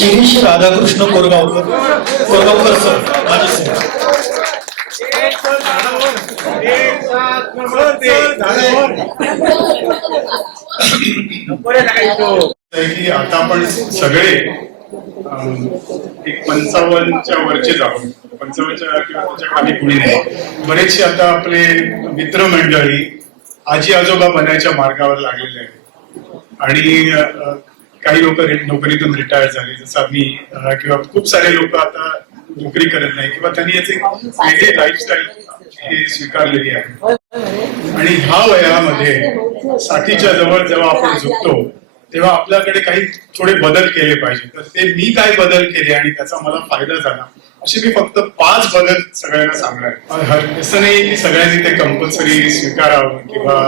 Shirish Radhakrishna Korgaonkar sir माझे sir. आता आपण सगळे एक 55च्या वरचेच आहोत. 55च्या किंवा त्याच्या खाली कुणी नाही. बरेचसे आता आपले मित्रमंडळी आजी आजोबा बनायच्या मार्गावर लागलेले आहेत आणि काही लोक नोकरीतून रिटायर झाले, जसं मी, किंवा खूप सारे लोक आता नोकरी करत नाही किंवा त्यांनी याचे वेगळी लाईफस्टाईल हे स्वीकारलेली आहे. आणि ह्या वयामध्ये 60च्या जवळ जेव्हा आपण झुकतो तेव्हा आपल्याकडे काही थोडे बदल केले पाहिजे. तर ते मी काय बदल केले आणि त्याचा मला फायदा झाला असे मी फक्त 5 बदल सगळ्यांना सांगणार. असं नाही की सगळ्यांनी ते कंपल्सरी स्वीकारावं किंवा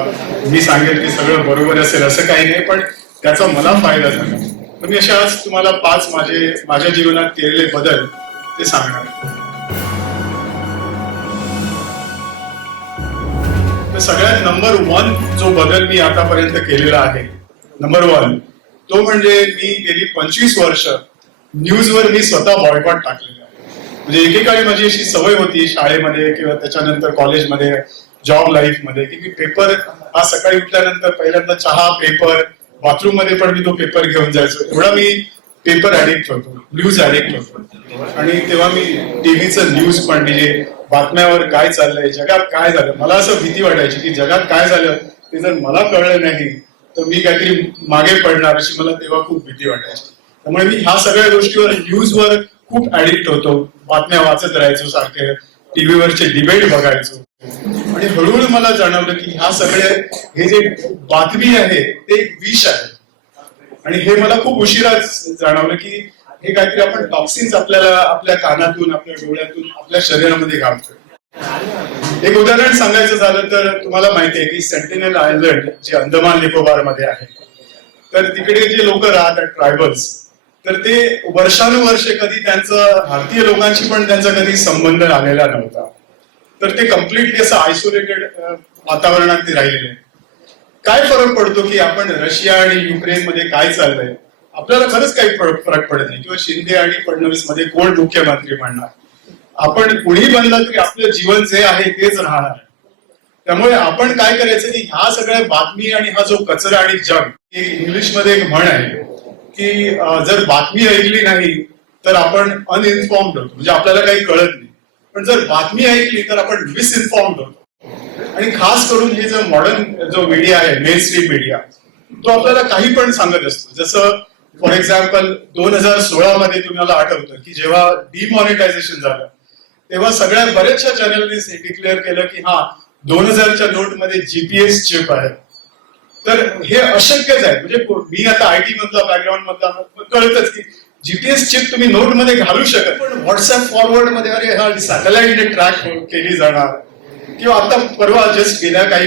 मी सांगेल ते सगळं बरोबर असेल असं काही नाही, पण त्याचा मला फायदा झाला. तर मी अशा आज तुम्हाला 5 माझ्या जीवनात केलेले बदल ते सांगणार. तर सगळ्यात नंबर 1 जो बदल मी आतापर्यंत केलेला आहे, नंबर 1 तो म्हणजे मी गेली 25 वर्ष न्यूजवर मी स्वतः बॉयकॉट टाकलेला आहे. म्हणजे एकेकाळी माझी अशी सवय होती शाळेमध्ये किंवा त्याच्यानंतर कॉलेजमध्ये, जॉब लाईफ मध्ये, की मी पेपर हा सकाळी उठल्यानंतर पहिल्यांदा चहा, पेपर, बाथरूम मध्ये पण मी तो पेपर घेऊन जायचो. एवढा मी पेपर ऍडिक्ट होतो, न्यूज ऍडिक्ट होतो. आणि तेव्हा मी टीव्हीचं न्यूज पण, म्हणजे बातम्यावर काय चाललंय, जगात काय झालं, मला असं भीती वाटायची की जगात काय झालं ते जर मला कळलं नाही तर मी काहीतरी मागे पडणार, अशी मला तेव्हा खूप भीती वाटायची. त्यामुळे मी ह्या सगळ्या गोष्टीवर, न्यूजवर खूप ऍडिक्ट होतो. बातम्या वाचत राहायचो, सारखे टीव्हीवरचे डिबेट बघायचो. आणि हळूहळू मला जाणवलं की ह्या सगळे हे जे बातमी आहे ते एक विष आहे. आणि हे मला खूप उशिरा जाणवलं की हे काहीतरी आपण टॉक्सिन्स आपल्याला आपल्या कानातून, आपल्या डोळ्यातून, आपल्या शरीरामध्ये घालतोय. एक उदाहरण सांगायचं झालं तर तुम्हाला माहिती आहे की सेंटिनल आयलंड जे अंदमान निकोबार मध्ये आहे, तर तिकडे जे लोक राहतात ट्रायबल्स, तर ते वर्षानुवर्षे कधी त्यांचं भारतीय लोकांशी पण त्यांचा कधी संबंध आलेला नव्हता. तर ते कम्प्लिटली असं आयसोलेटेड वातावरणात ते राहिलेले. काय फरक पडतो की आपण रशिया आणि युक्रेन मध्ये काय चाललंय आपल्याला खरंच काही फरक पडत नाही, किंवा शिंदे आणि फडणवीस मध्ये कोण मुख्यमंत्री म्हणणार, आपण कुणी बनलं तरी आपलं जीवन जे आहे तेच राहणार. त्यामुळे आपण काय करायचं की ह्या सगळ्या बातमी आणि हा जो कचरा आणि जग, इंग्लिश मध्ये एक म्हण आहे की जर बातमी ऐकली नाही तर आपण अनइन्फॉर्म्ड होतो, म्हणजे आपल्याला काही कळत नाही. पण जर बातमी ऐकली तर आपण मिसइन्फॉर्म्ड होतो. आणि खास करून हे जो मॉडर्न जो मीडिया आहे, मेन स्ट्रीम मीडिया, तो आपल्याला काही पण सांगत असतो. जसं फॉर एक्झाम्पल 2016 मध्ये तुम्हाला आठवतं की जेव्हा डिमॉनिटायझेशन झालं तेव्हा सगळ्या बऱ्याचशा चॅनलने डिक्लेअर केलं की हा 2000च्या नोटमध्ये जीपीएस चिप आहे. तर हे अशक्यच आहे. म्हणजे मी आता आयटी मधला बॅकग्राऊंड मधला कळतच की जीपीएस चिप तुम्ही नोट मध्ये घालू शकत, पण व्हॉट्सअप फॉरवर्ड मध्ये अरे हा सॅटेलाइटने ट्रॅक केली जाणार. किंवा आता परवा जस्ट गेल्या काही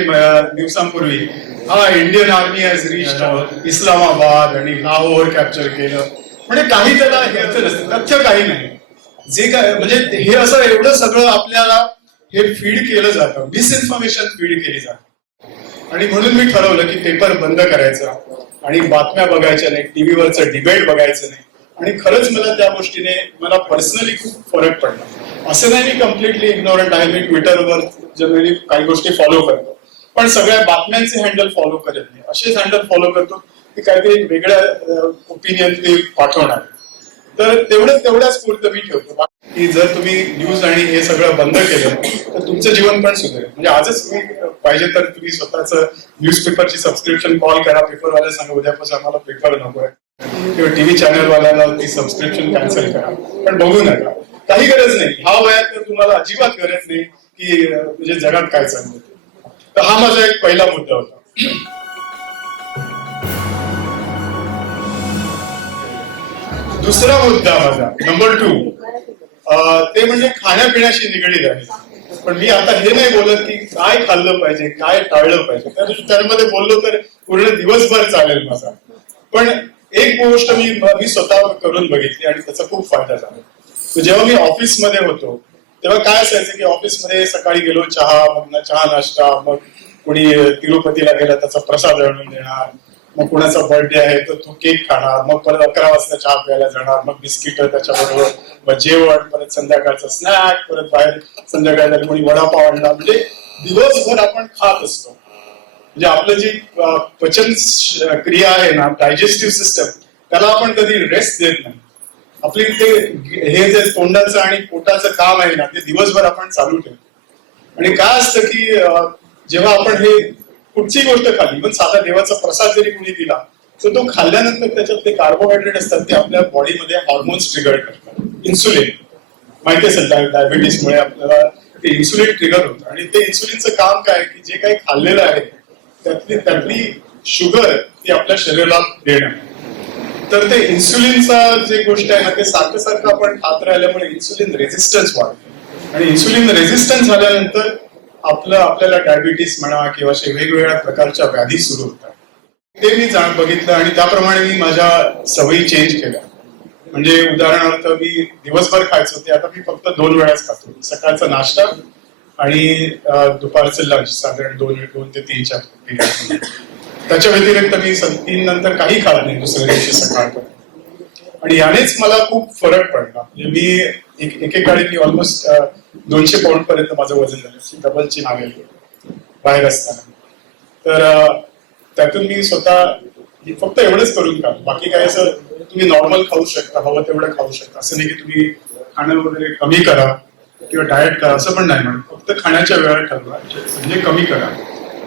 दिवसांपूर्वी हा Indian army has reached Islamabad आणि लाहोर कॅप्चर केलं. म्हणजे काही त्याला हे नसतं, तथ्य काही नाही. जे काय म्हणजे हे असं एवढं सगळं आपल्याला हे फीड केलं जातं, मिसइन्फॉर्मेशन फीड केली जाते. आणि म्हणून मी ठरवलं की पेपर बंद करायचा आणि बातम्या बघायच्या नाही, टीव्हीवरचं डिबेट बघायचं नाही. आणि खरंच मला त्या गोष्टीने मला पर्सनली खूप फरक पडला. असं नाही मी कम्प्लिटली इग्नोरंट आहे, मी ट्विटरवर जनरली काही गोष्टी फॉलो करतो, पण सगळ्या बातम्यांचे हँडल फॉलो करत नाही. असेच हँडल फॉलो करतो की काहीतरी वेगळ्या ओपिनियन ते पाठवणार. तर तेवढ्याच पुरतं मी ठेवतो की जर तुम्ही न्यूज आणि हे सगळं बंद केलं तर तुमचं जीवन पण सुधारेल. म्हणजे आजच तुम्ही पाहिजे तर तुम्ही स्वतःचं न्यूजपेपरची सबस्क्रिप्शन कॉल करा, पेपरवाल्या सांगा उद्यापासून आम्हाला पेपर नकोय, किंवा टीव्ही चॅनलवाल्याला ती सबस्क्रिप्शन कॅन्सल करा, पण बघू नका. काही गरज नाही. ह्या वयात तर तुम्हाला अजिबात गरज नाही की म्हणजे जगात काय चाललंय. तर हा माझा एक पहिला मुद्दा होता. दुसरा मुद्दा माझा नंबर 2 ते म्हणजे खाण्यापिण्याशी निगडीत आहे. पण मी आता हे नाही बोलत की काय खाल्लं पाहिजे, काय टाळलं पाहिजे, त्यामध्ये बोललो तर पूर्ण दिवसभर चालेल माझा. पण एक गोष्ट मी स्वतः करून बघितली आणि त्याचा खूप फायदा झाला. जेव्हा मी ऑफिसमध्ये होतो तेव्हा काय असायचं की ऑफिसमध्ये सकाळी गेलो, चहा, मग चहा नाश्ता, मग कोणी तिरुपतीला गेला त्याचा प्रसाद आणून देणार, मग कोणाचा बर्थडे आहे तर तो केक खाणार, मग परत 11 वाजता चहा प्यायला जाणार, मग बिस्किट त्याच्याबरोबर, मग जेवण, परत संध्याकाळचं स्नॅक, परत बाहेर संध्याकाळी कोणी वडापाव आणला. म्हणजे दिवसभर आपण खात असतो. म्हणजे आपलं जी पचन क्रिया आहे ना, डायजेस्टिव्ह सिस्टम, त्याला आपण कधी रेस्ट देत नाही. आपली ते हे जे तोंडाचं आणि पोटाचं काम आहे ना, ते दिवसभर आपण चालू ठेवतो. आणि काय असतं की जेव्हा आपण हे कुठची गोष्ट खाल्ली, पण साधा देवाचा प्रसाद जरी कुणी दिला तर तो खाल्ल्यानंतर त्याच्यात ते कार्बोहायड्रेट असतात, ते आपल्या बॉडीमध्ये हॉर्मोन्स ट्रिगर करतात. इन्सुलिन माहिती असेल, डायबिटीसमुळे आपल्याला ते इन्सुलिन ट्रिगर होतं. आणि ते इन्सुलिनचं काम काय की जे काही खाल्लेलं आहे त्यातली शुगर ती आपल्या शरीराला देणं. तर ते इन्सुलिनचा जे गोष्ट आहे ना, ते सारखं सारखं आपण खात राहिल्यामुळे इन्सुलिन रेझिस्टन्स वाढतो. आणि इन्सुलिन रेझिस्टन्स झाल्यानंतर आपल्याला डायबिटीस म्हणा किंवा अशा वेगवेगळ्या प्रकारच्या व्याधी सुरू होतात. ते मी बघितलं आणि त्याप्रमाणे मी माझ्या सवयी चेंज केल्या. म्हणजे उदाहरणार्थ मी दिवसभर खायचो ते आता मी फक्त 2 वेळाच खातो. सकाळचा नाश्ता आणि दुपारचं लंच, साधारण 2 ते 3च्या पिरियड. त्याच्या व्यतिरिक्त मी 3 नंतर काही खात नाही दुसऱ्या दिवशी सकाळपर्यंत. आणि यानेच मला खूप फरक पडला. म्हणजे मी एकेकाळी मी ऑलमोस्ट 200 पाऊंड पर्यंत माझं वजन झालं, डबलची आलेली बाहेर असताना. तर त्यातून मी स्वतः फक्त एवढंच करून का, बाकी काय असं तुम्ही नॉर्मल खाऊ शकता, हवं तेवढं खाऊ शकता. असं नाही की तुम्ही खाणं वगैरे कमी करा किंवा डाएट करा, असं पण नाही म्हणत. फक्त खाण्याच्या वेळा ठरवा, म्हणजे कमी करा.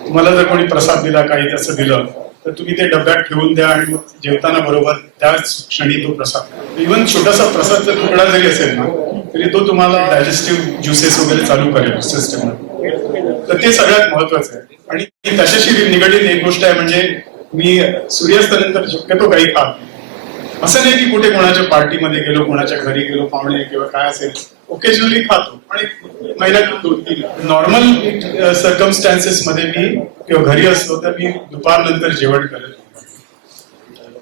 तुम्हाला जर कोणी प्रसाद दिला, काही तसं दिलं तर तुम्ही ते डब्यात ठेवून द्या आणि मग जेवताना बरोबर त्याच क्षणी तो प्रसाद. इव्हन छोटासा प्रसादचा तुकडा जरी असेल ना, तरी तो तुम्हाला डायजेस्टिव्ह ज्युसेस वगैरे चालू करेल सिस्टम. तर ते सगळ्यात महत्वाचं आहे. आणि त्याच्याशी निगडीत एक गोष्ट आहे, म्हणजे मी सूर्यास्तानंतर शक्यतो काही खात नाही. असं नाही की कुठे कोणाच्या पार्टीमध्ये गेलो, कोणाच्या घरी गेलो, पाहुणे किंवा काय असेल, ओकेजनली खातो. आणि महिन्यात 2-3 नॉर्मल सर्कमस्टॅन्सेस मध्ये मी किंवा घरी असतो तर मी दुपारनंतर जेवण करत.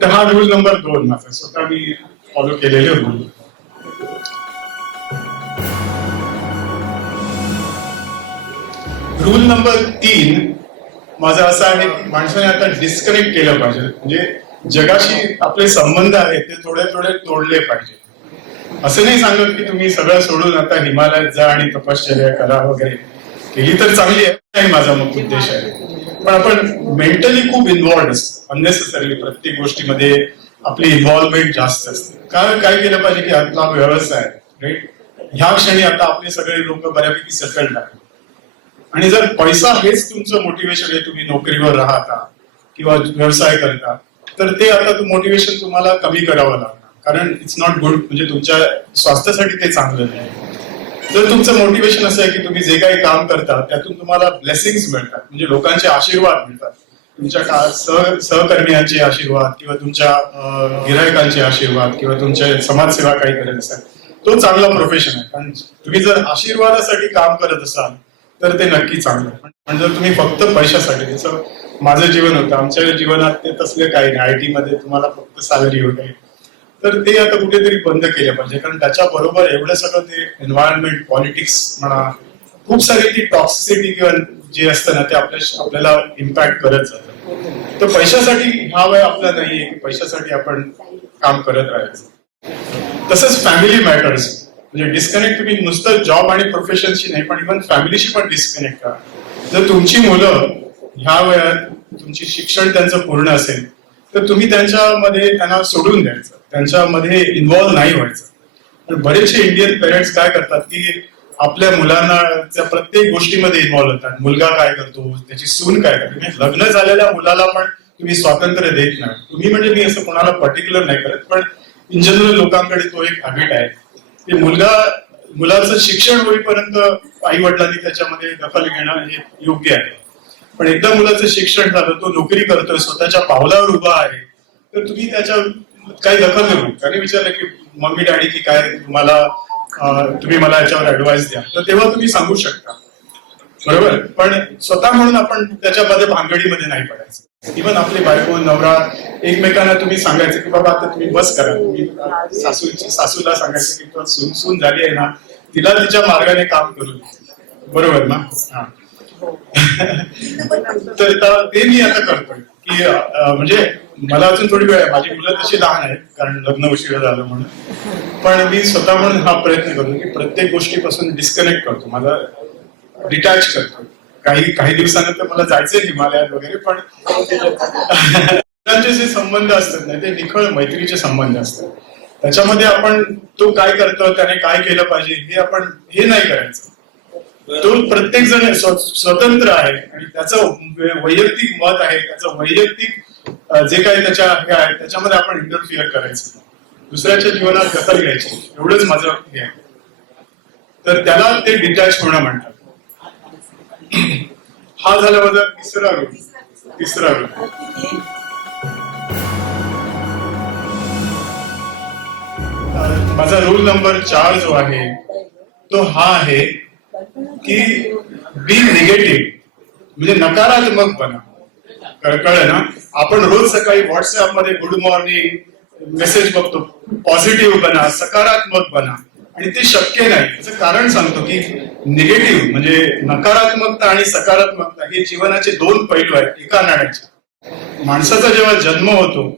तर हा रूल नंबर 2 माझा स्वतः मी फॉलो केलेले रूल. रूल नंबर 3 माझा असा आहे की माणसाने आता डिस्कनेक्ट केलं पाहिजे. म्हणजे जगाशी आपले संबंध आहेत ते थोडे थोडे तोडले पाहिजे. असं नाही सांगत की तुम्ही सगळं सोडून आता हिमालयात जा आणि तपश्चर्या करा वगैरे. केली तर चांगली आहे, नाही माझा मग उद्देश आहे. पण आपण मेंटली खूप इन्व्हॉल्ड असतो अननेसेसरली. प्रत्येक गोष्टीमध्ये आपली इन्व्हॉल्वमेंट जास्त असते. काय केलं पाहिजे की आपला व्यवसाय राईट, ह्या क्षणी आता आपले सगळे लोक बऱ्यापैकी सेटल्ड आहेत. आणि जर पैसा हेच तुमचं मोटिवेशन आहे, तुम्ही नोकरीवर राहता किंवा व्यवसाय करता, तर ते आता मोटिवेशन तुम्हाला कमी करावं लागणार. कारण इट्स नॉट गुड. म्हणजे तुमच्या स्वास्थ्यासाठी ते चांगलं नाही. जर तुमचं मोटिवेशन असं आहे की तुम्ही जे काही काम करता त्यातून तुम्हाला ब्लेसिंग्स मिळतात, म्हणजे लोकांचे आशीर्वाद मिळतात, तुमच्या सहकर्मियांचे आशीर्वाद किंवा तुमच्या गिरायकांचे आशीर्वाद किंवा तुमच्या समाजसेवा काही करत असाल, तो चांगला प्रोफेशन आहे. कारण तुम्ही जर आशीर्वादासाठी काम करत असाल तर ते नक्की चांगलं. पण जर तुम्ही फक्त पैशासाठी, जसं माझं जीवन होतं, आमच्या जीवनात ते तसले काही नाही. IT मध्ये तुम्हाला फक्त सॅलरी होते, तर ते आता कुठेतरी बंद केलं पाहिजे. कारण त्याच्या बरोबर एवढं सगळं ते एन्व्हायरमेंट, पॉलिटिक्स म्हणा, खूप सारी ती टॉक्सिसिटी किंवा जे असतं ना, ते आपल्याला इम्पॅक्ट करत जातं. तर पैशासाठी हा वेळ आपला नाहीये की पैशासाठी आपण काम करत राहायचं. तसंच फॅमिली मॅटर्स. म्हणजे डिस्कनेक्ट तुम्ही नुसतं जॉब आणि प्रोफेशनशी नाही, पण इव्हन फॅमिलीशी पण डिस्कनेक्ट करा. जर तुमची मुलं ह्या वयात तुमची शिक्षण त्यांचं पूर्ण असेल तर तुम्ही त्यांच्यामध्ये त्यांना सोडून द्यायचं, त्यांच्यामध्ये इन्व्हॉल्व्ह नाही व्हायचं. पण बरेचसे इंडियन पेरेंट्स काय करतात की आपल्या मुलांना त्या प्रत्येक गोष्टीमध्ये इन्व्हॉल्व्ह होतात. मुलगा काय करतो, त्याची सून काय करते. म्हणजे लग्न झालेल्या मुलाला पण तुम्ही स्वातंत्र्य देत नाही. तुम्ही म्हणजे मी असं कोणाला पर्टिक्युलर नाही करत, पण इन जनरल लोकांकडे तो एक हॅबिट आहे की मुलाचं शिक्षण होईपर्यंत आई वडिलांनी त्याच्यामध्ये दखल घेणं हे योग्य आहे. पण एकदा मुलाचं शिक्षण झालं, तो नोकरी करतोय, स्वतःच्या पावलावर उभा आहे, तर तुम्ही त्याच्या काही दखल घेऊ. त्याने विचारलं की मम्मी डॅडी की काय तुम्ही मला याच्यावर ऍडवाइस द्या, तर तेव्हा तुम्ही सांगू शकता, बरोबर. पण स्वतः म्हणून आपण त्याच्यामध्ये भानगडीमध्ये नाही पडायचं. इव्हन आपली बायको नवरा एकमेकांना तुम्ही सांगायचं की बाबा आता तुम्ही बस करा. तुम्ही सासूला सांगायचं की सून झाली आहे ना, तिला तिच्या मार्गाने काम करू दे, बरोबर ना. हा तर ते मी आता करतोय की म्हणजे मला अजून थोडी वेळ आहे, माझी मुलं तशी लहान आहेत कारण लग्न उशिरा झालं म्हणून, पण मी स्वतः म्हणून हा प्रयत्न करतो की प्रत्येक गोष्टीपासून डिस्कनेक्ट करतो, मला डिटॅच करतो. काही दिवसानंतर मला जायचंय हिमालयात वगैरे, पण मुलांचे जे संबंध असतात ना ते निखळ मैत्रीचे संबंध असतात. त्याच्यामध्ये आपण तो काय करतो, त्याने काय केलं पाहिजे हे नाही करायचं. तो प्रत्येक जण स्वतंत्र आहे आणि त्याचं वैयक्तिक मत आहे, त्याचं वैयक्तिक जे काही त्याच्या हे आहे त्याच्यामध्ये आपण इंटरफिअर करायचं, दुसऱ्याच्या जीवनात दखल घ्यायची, एवढंच माझं हे आहे. तर त्याला ते डिटॅच होणं म्हणतात. हा झाला माझा तिसरा रूल. माझा रूल नंबर 4 जो आहे तो हा आहे की बी निगेटिव्ह, म्हणजे नकारात्मक बना. कळलं ना? आपण रोज सकाळी व्हॉट्सअप मध्ये गुड मॉर्निंग मेसेज बघतो. पॉझिटिव्ह बना, सकारात्मक बना, आणि ते शक्य नाही. त्याचं कारण सांगतो की निगेटिव्ह म्हणजे नकारात्मकता आणि सकारात्मकता हे जीवनाचे 2 पैलू आहेत एका नाण्याचे. माणसाचा जेव्हा जन्म होतो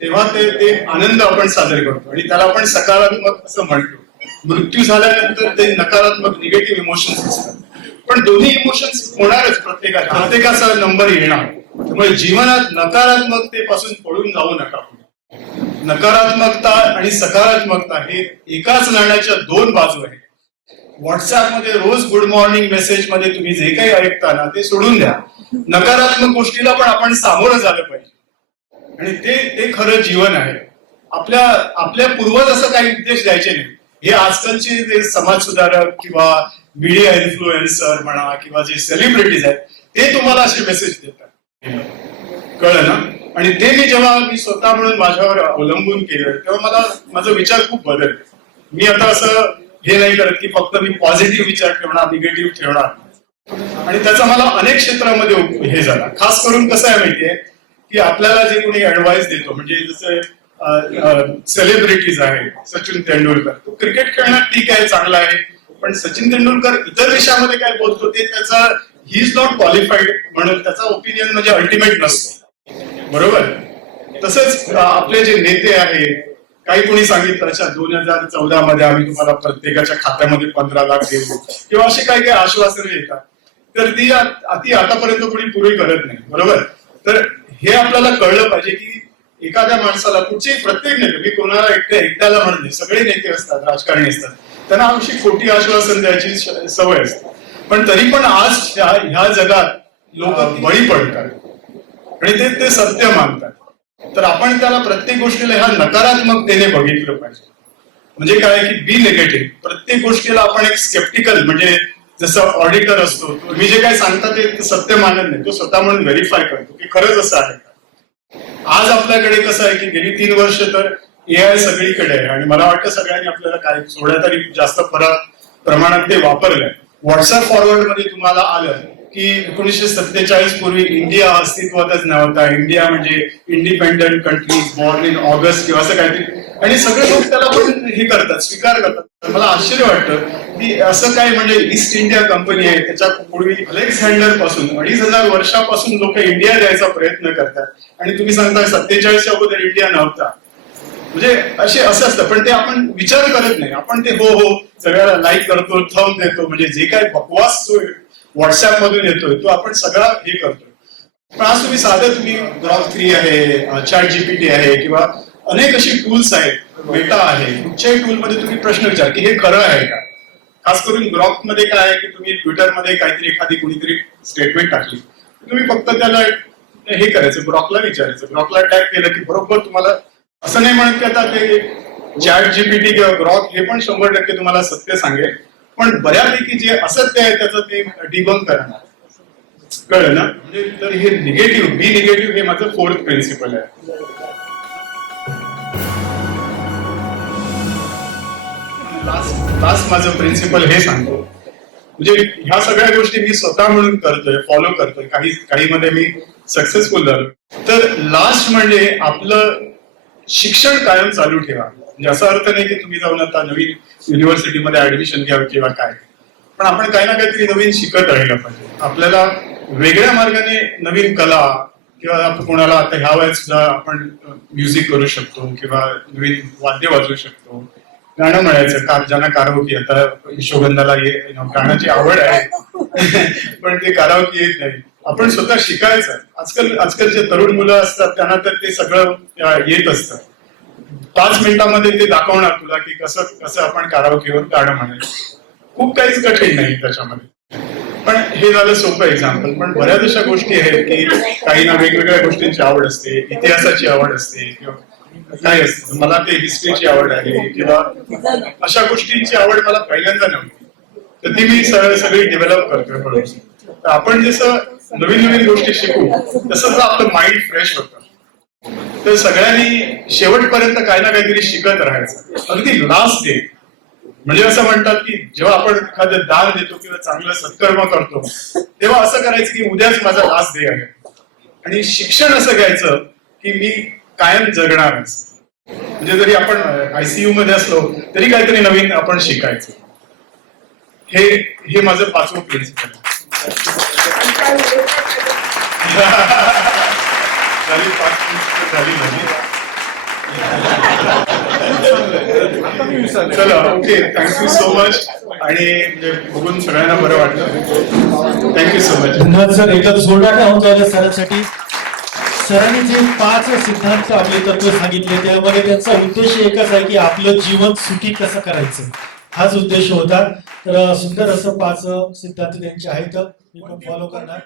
तेव्हा ते आनंद आपण साजरे करतो आणि त्याला आपण सकारात्मक असं म्हणतो. मृत्यू झाल्यानंतर ते नकारात्मक निगेटिव्ह इमोशन्स असतात. पण दोन्ही इमोशन्स होणारच, प्रत्येकाचा नंबर येणार. त्यामुळे जीवनात नकारात्मकतेपासून पळून जाऊ नका. नकारात्मकता आणि सकारात्मकता हे एकाच नाण्याच्या 2 बाजू आहेत. व्हॉट्सअप मध्ये रोज गुड मॉर्निंग मेसेज मध्ये तुम्ही जे काही ऐकता ना ते सोडून द्या. नकारात्मक गोष्टीला पण आपण सामोरं झालं पाहिजे आणि ते खरं जीवन आहे. आपल्या पूर्वज असं काही उपदेश द्यायचे नाही. हे आजकालचे जे समाज सुधारक किंवा मीडिया इन्फ्लुएन्सर म्हणा किंवा जे सेलिब्रिटीज आहेत ते तुम्हाला असे मेसेज देतात. कळलं ना? आणि ते मी स्वतः म्हणून माझ्यावर अवलंबून केलं तेव्हा माझा विचार खूप बदलला. मी आता असं हे नाही करत की फक्त मी पॉझिटिव्ह विचार ठेवणार, निगेटिव्ह ठेवणार, आणि त्याचा मला अनेक क्षेत्रामध्ये हे झाला. खास करून कसं आहे माहितीये की आपल्याला जे कोणी ऍडवाइस देतो, म्हणजे जसं सेलिब्रिटीज आहे, सचिन तेंडुलकर, तो क्रिकेट खेळणं ठीक आहे, चांगला आहे, पण सचिन तेंडुलकर इतर देशामध्ये काय बोलतो ते त्याचा ही इज नॉट क्वालिफाईड म्हणून त्याचा ओपिनियन म्हणजे अल्टिमेट नसतो. बरोबर? तसंच आपले जे नेते आहेत, काही कोणी सांगितलं 2014 मध्ये आम्ही तुम्हाला प्रत्येकाच्या खात्यामध्ये 15 लाख देऊ किंवा असे काही आश्वासनं येतात, तर ती आतापर्यंत कोणी पुरी करत नाही. बरोबर? तर हे आपल्याला कळलं पाहिजे की एखाद्या माणसाला प्रत्येक नेते, मी कोणाला एकट्याला म्हणत नाही, सगळे नेते असतात, राजकारणी असतात, त्यांना अशी खोटी आश्वासन द्यायची सवय असते. पण तरी पण आज ह्या जगात लोक बळी पडतात आणि ते सत्य मानतात. तर आपण त्याला प्रत्येक गोष्टीला ह्या नकारात्मकतेने बघितलं पाहिजे. म्हणजे काय की बी निगेटिव्ह. प्रत्येक गोष्टीला आपण एक स्केप्टिकल, म्हणजे जसं ऑडिटर असतो, तुम्ही जे काही सांगता ते सत्य मानत नाही, तो स्वतः म्हणून व्हेरीफाय करतो की खरंच असं आहे का. आज आपल्याकडे कसं आहे की गेली 3 वर्ष तर AI सगळीकडे आहे आणि मला वाटतं सगळ्यांनी आपल्याला काय थोड्या तरी जास्त प्रमाणात ते वापरलंय. व्हॉट्सअप फॉरवर्ड मध्ये तुम्हाला आलं की 1947 पूर्वी इंडिया अस्तित्वातच नव्हता. इंडिया म्हणजे independent country, born in August किंवा असं काहीतरी, आणि सगळे लोक त्याला पण हे करतात, स्वीकार करतात. मला आश्चर्य वाटतं की असं काय, म्हणजे ईस्ट इंडिया कंपनी आहे, त्याच्या पूर्वी अलेक्झांडर पासून 2500 वर्षापासून लोक इंडिया द्यायचा प्रयत्न करतात आणि तुम्ही सांगता 47च्या अगोदर इंडिया नव्हता. म्हणजे असं असतं, पण ते आपण विचार करत नाही. आपण ते हो सगळ्याला लाईक करतो, थंब देतो, म्हणजे जे काही बकवास व्हॉट्सअप मधून येतोय तो आपण सगळा हे करतोय. पण आज तुम्ही ग्रॉक 3 आहे, चॅट GPT आहे किंवा अनेक अशी टूल्स आहेत, मेटा आहे, कुठच्याही टूल मध्ये तुम्ही प्रश्न विचार की हे खरं आहे का. खास करून ग्रॉक मध्ये काय आहे की तुम्ही ट्विटरमध्ये काहीतरी एखादी कुणीतरी स्टेटमेंट टाकली, तुम्ही फक्त त्याला हे करायचं, ग्रॉकला विचारायचं, ग्रॉकला टॅग केलं की बरोबर तुम्हाला, असं नाही म्हणत की आता ते चॅट GPT किंवा ग्रॉक हे पण 100% तुम्हाला सत्य सांगेल, पण बऱ्यापैकी जे असत्य आहे त्याचं ते डिबंक करणार. कळलं ना? म्हणजे तर हे निगेटिव्ह, बी निगेटिव्ह हे माझं 4th प्रिन्सिपल आहे. लास्ट माझं प्रिन्सिपल हे सांगतो, म्हणजे ह्या सगळ्या गोष्टी मी स्वतः म्हणून करतोय, फॉलो करतोय, काही मध्ये मी सक्सेसफुल झालो. तर लास्ट म्हणजे आपलं शिक्षण कायम चालू ठेवा. म्हणजे असा अर्थ नाही की तुम्ही जाऊन आता नवीन युनिव्हर्सिटीमध्ये ऍडमिशन घ्यावं किंवा काय, पण आपण काही ना काहीतरी नवीन शिकत राहिलं पाहिजे. आपल्याला वेगळ्या मार्गाने नवीन कला, किंवा आपण कोणाला आता ह्या वयात सुद्धा आपण म्युझिक करू शकतो किंवा नवीन वाद्य वाजवू शकतो, गाणं म्हणायचं का ज्यांना काराओके, आता यशोगंधाला गाण्याची आवड आहे पण ते काराओके येत नाही, आपण स्वतः शिकायचं. आजकालचे तरुण मुलं असतात त्यांना तर ते सगळं येत असतं. 5 मिनिटांमध्ये ते दाखवणार तुला की कसं कसं आपण काराओकेवर गाणं म्हणायचं. खूप काहीच कठीण नाही त्याच्यामध्ये. पण हे झालं सोपं एक्झाम्पल. पण बऱ्याच अशा गोष्टी आहेत की काहींना वेगवेगळ्या गोष्टींची आवड असते, इतिहासाची आवड असते किंवा काय असतं, मला ते हिस्ट्रीची आवड आहे किंवा अशा गोष्टींची आवड मला पहिल्यांदा नव्हती, तर ती मी सगळी डेव्हलप करतोय हळूहळू. तर आपण जसं नवीन नवीन गोष्टी शिकू तसं आपलं माइंड फ्रेश होतं. तर सगळ्यांनी शेवटपर्यंत काही ना काहीतरी शिकत राहायचं, अगदी लास्ट डे. म्हणजे असं म्हणतात की जेव्हा आपण एखादं दान देतो किंवा चांगलं सत्कर्म करतो तेव्हा असं करायचं की उद्याच माझा लास्ट डे आहे, आणि शिक्षण असं घ्यायचं की मी कायम जगणार आहे. म्हणजे जरी आपण ICU मध्ये असलो तरी काहीतरी नवीन आपण शिकायचं. हे माझं 5वं प्रिन्सिपल झाली. 5 प्रिन्सिपल झाली. चला, ओके, थँक्यू सो मच. आणि बघून सगळ्यांना बरं वाटलं. Thank you so much. धन्यवाद सर. एकदा जोरदार होऊन जायला सरांसाठी. सरांनी जे 5 सिद्धांत आपले तत्व सांगितले त्यामध्ये त्यांचा उद्देश एकच आहे की आपलं जीवन सुखी कसं करायचं, हाच उद्देश होता. तर सुंदर असं 5 सिद्धांत त्यांचे आहेत, मी पण फॉलो करणार.